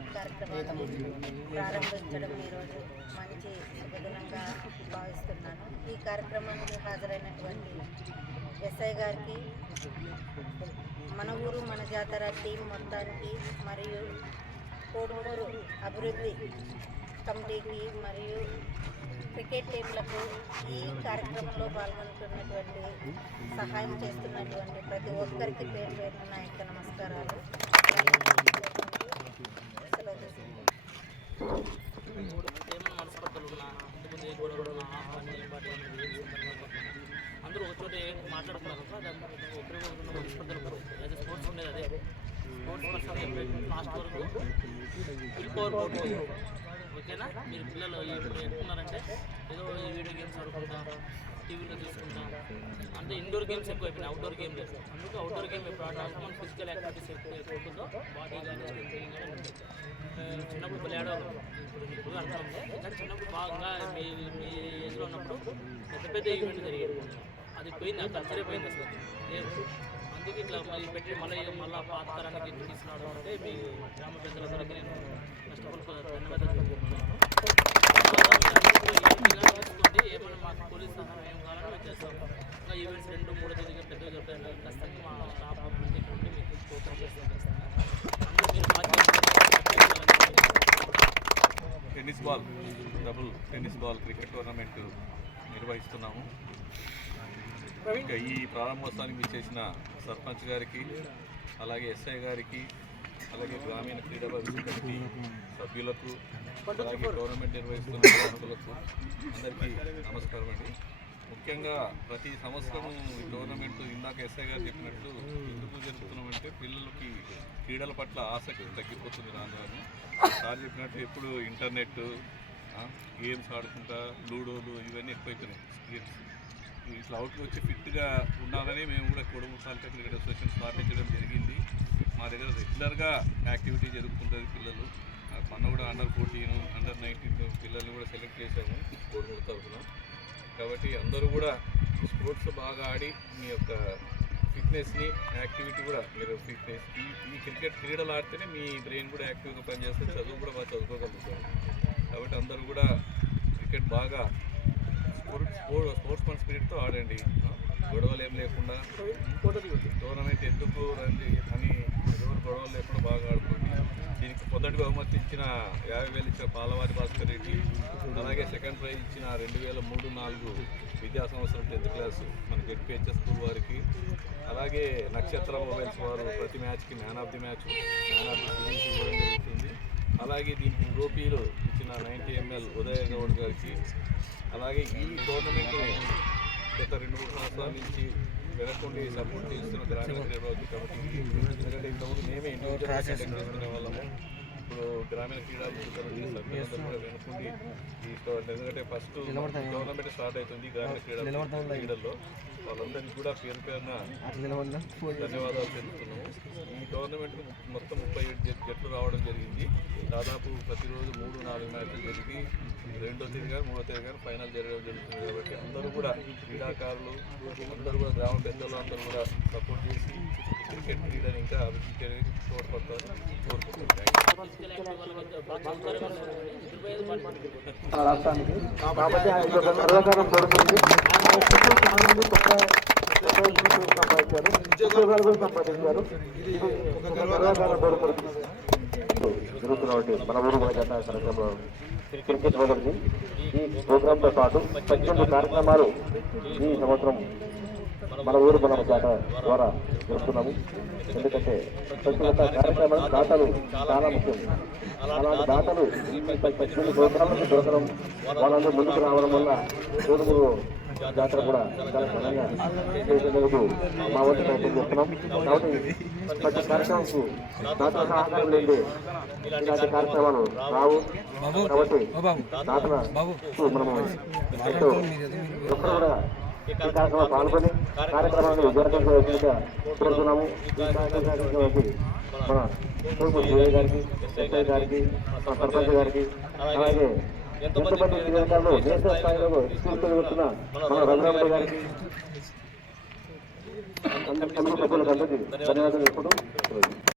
Cricket కార్యక్రమాన్ని ప్రారంభించడం ఈరోజు మంచి శుభదినంగా భావిస్తున్నాను. ఈ కార్యక్రమానికి హాజరైనటువంటి ఎస్ఐ గారికి, మన ఊరు మన జాతర టీం మొత్తానికి మరియు కోడుమూరు అభివృద్ధి కమిటీకి మరియు క్రికెట్ టీంలకు ఈ కార్యక్రమంలో పాల్గొంటున్నటువంటి సహాయం చేస్తున్నటువంటి ప్రతి ఒక్కరికి పేరు పేరున నా యొక్క నమస్కారాలు. అందరూ ఒకచోటే మాట్లాడుతున్నారు స్పోర్ట్స్ ఉండేది. అదే స్పోర్ట్స్ పర్సన్ లాస్ట్ వరకు ఓకేనా. మీరు పిల్లలు ఇప్పుడు ఎట్టుకున్నారంటే ఏదో వీడియో గేమ్స్ ఆడుకుంటా, టీవీలో చూసుకుంటాం, అంటే ఇండోర్ గేమ్స్ ఎక్కువ అయిపోయినాయి, అవుట్డోర్ గేమ్ లేదు. అందుకు అవుట్డోర్ గేమ్ ఎప్పుడు ఆడాలి, మన ఫిజికల్ యాక్టివిటీస్ ఎక్కువ బాడీ కానీ స్ట్రెంగ్ కానీ చిన్నప్పుడు పిల్లలు ఆడేవాళ్ళు. ఇప్పుడు అర్థం ఉంది, కానీ చిన్నప్పుడు బాగా మీ ఏజ్లో ఉన్నప్పుడు పెద్ద పెద్ద ఈవెంట్ జరిగేది. అది పోయింది, ఆ కల్చరే పోయింది, అసలు లేదు. అందుకే ఇట్లా పెట్టి మళ్ళీ పాత తరానికి తీసుకురావడం అంటే మీ గ్రామ పెద్దలందరికీ నేను కష్టపడి ధన్యవాదాలు చెప్తున్నాను. ఏమైనా మాకు పోలీస్ సహాయం ఏం కావాలని మేము చేస్తాం. ఇంకా ఈవెంట్స్ 2-3 తేదీగా పెద్దగా చెప్తాను. ఖచ్చితంగా మా స్టాఫ్ నుండి మీకు ప్రోత్సాహం చేస్తాం. టెన్నిస్ బాల్ క్రికెట్ టోర్నమెంట్ నిర్వహిస్తున్నాము. ఇంకా ఈ ప్రారంభోత్సవానికి చేసిన సర్పంచ్ గారికి, అలాగే ఎస్ఐ గారికి, అలాగే గ్రామీణ క్రీడాభివృద్ధి కమిటీ సభ్యులకు, అలాగే టోర్నమెంట్ నిర్వహిస్తున్న ప్రముఖులకు అందరికీ నమస్కారం అండి. ముఖ్యంగా ప్రతి సంవత్సరము ఈ టోర్నమెంట్ ఇందాక ఎస్ఐ గారు చెప్పినట్టు ఎందుకు జరుపుతున్నామంటే పిల్లలకి క్రీడల పట్ల ఆసక్తి తగ్గిపోతుంది. రాను సార్ చెప్పినట్టు ఎప్పుడు ఇంటర్నెట్, గేమ్స్ ఆడుకుంటా, లూడోలు ఇవన్నీ ఎక్కువైపోయినాయి. ఇట్లా అవుట్కి వచ్చి ఫిట్గా ఉండాలని మేము కూడా కోడుమూరు తాలూకా క్రికెట్ అసోసియేషన్ స్థాపించడం జరిగింది. మా దగ్గర రెగ్యులర్గా యాక్టివిటీ జరుగుతుంటుంది. పిల్లలు మొన్న కూడా అండర్-14, అండర్-19 పిల్లల్ని కూడా సెలెక్ట్ చేశాము కోడుమూరు తరఫున. కాబట్టి అందరూ కూడా స్పోర్ట్స్ బాగా ఆడి మీ యొక్క ఫిట్నెస్ని, యాక్టివిటీ కూడా మీరు ఫిట్నెస్ ఈ క్రికెట్ క్రీడలు ఆడితేనే మీ బ్రెయిన్ కూడా యాక్టివ్గా పనిచేస్తే చదువు కూడా బాగా చదువుకోగలుగుతారు. కాబట్టి అందరూ కూడా క్రికెట్ బాగా స్పోర్ట్స్ స్పిరిట్తో ఆడండి. గొడవలు ఏం లేకుండా టోర్నమెంట్ ఎందుకు రండి అని ఎవరు గొడవలు లేకుండా బాగా ఆడుకోండి. దీనికి మొదటి బహుమతి ఇచ్చిన 50,000 ఇచ్చిన పాలవారి భాస్కర్ రెడ్డి, అలాగే సెకండ్ ప్రైజ్ ఇచ్చిన 2003-04 విద్యా సంవత్సరం 10th క్లాసు మన జెడ్పీహెచ్ఎస్ స్కూల్ వారికి, అలాగే నక్షత్ర మొబైల్స్ వారు ప్రతి మ్యాచ్కి man of the match, man of the series ఇవ్వడం జరుగుతుంది. అలాగే దీనికి ట్రోఫీలు ఇచ్చిన 90 ml ఉదయ గౌడ్ గారికి, అలాగే ఈ టోర్నమెంట్ గత 2-3 సంవత్సరాల నుంచి వెనకుండి సపోర్ట్ చేస్తున్న గ్రామీణ క్రీడాభివృద్ధి కమిటీకి, ఎందుకంటే ఇంతకుముందు మేమే ఇండివిజువల్ సెలెక్ట్ చేసుకునే వాళ్ళము. ఇప్పుడు గ్రామీణ క్రీడాభివృద్ధి కమిటీ సభ్యులందరూ కూడా వెనుకుండి ఎందుకంటే ఫస్ట్ టోర్నమెంట్ స్టార్ట్ అవుతుంది గ్రామీణ క్రీడల్లో. వాళ్ళందరికీ కూడా పేరు పేరున ధన్యవాదాలు తెలుపుతున్నాము. ఈ టోర్నమెంట్ మొత్తం 37 జట్లు రావడం జరిగింది. దాదాపు ప్రతిరోజు 3-4 మ్యాచ్లు జరిగి 2వ తేదీ కానీ 3వ తేదీ కానీ ఫైనల్ జరగడం జరుగుతుంది. కాబట్టి అందరూ కూడా క్రీడాకారులు అందరూ కూడా గ్రామ పెద్దలు అందరూ కూడా సపోర్ట్ చేసి క్రికెట్ క్రీడని ఇంకా అభివృద్ధి చేయడానికి తోడ్పడతారని కోరుకుంటున్నాను. రాష్ట్రానికి కాబట్టి సర్వకారం పడుతుంది. సంపాదించారు, సంపాదించారు. జరుగుతున్నటువంటి మన ఊరు మన జత కార్యక్రమంలో క్రికెట్ మొదలుది. ఈ ప్రోగ్రాంతో పాటు 18 కార్యక్రమాలు ఈ సంవత్సరం మన ఊరు మన జాత ద్వారా జరుపుతున్నాము. ఎందుకంటే ప్రతి ఒక్క కార్యక్రమం దాతలు చాలా ముఖ్యం. అలాంటి దాతలు ఈ 18 ప్రోగ్రాంలకు దొరకడం, వాళ్ళందరూ ముందుకు రావడం వల్ల కోడుమూరు జాతర కూడా చాలా ఘనంగా చేసేందుకు మా వంతు ప్రయత్నం చేస్తున్నాం. కాబట్టి ప్రతి కార్యక్రమంకు దాతల సహకారం లేని ఇలాంటి కార్యక్రమాలు రావు. కాబట్టి దాతల మనము ఎప్పుడు కూడా ఈ కార్యక్రమంలో పాల్గొని కార్యక్రమాన్ని విజయవంతం చేయవలసిందిగా కోరుతున్నాము. ఈ కార్యక్రమానికి మన కోడుమూరు గారికి, ఎస్ఐ గారికి, సర్పంచ్ గారికి, అలాగే ఎంతమంది నియోజకవర్గాల్లో నేషనల్ స్థాయిలో స్కూల్ చదువుతున్న మన రఘురామరెడ్డి గారికి, అందరికీ ధన్యవాదాలు చెప్పుకుంటూ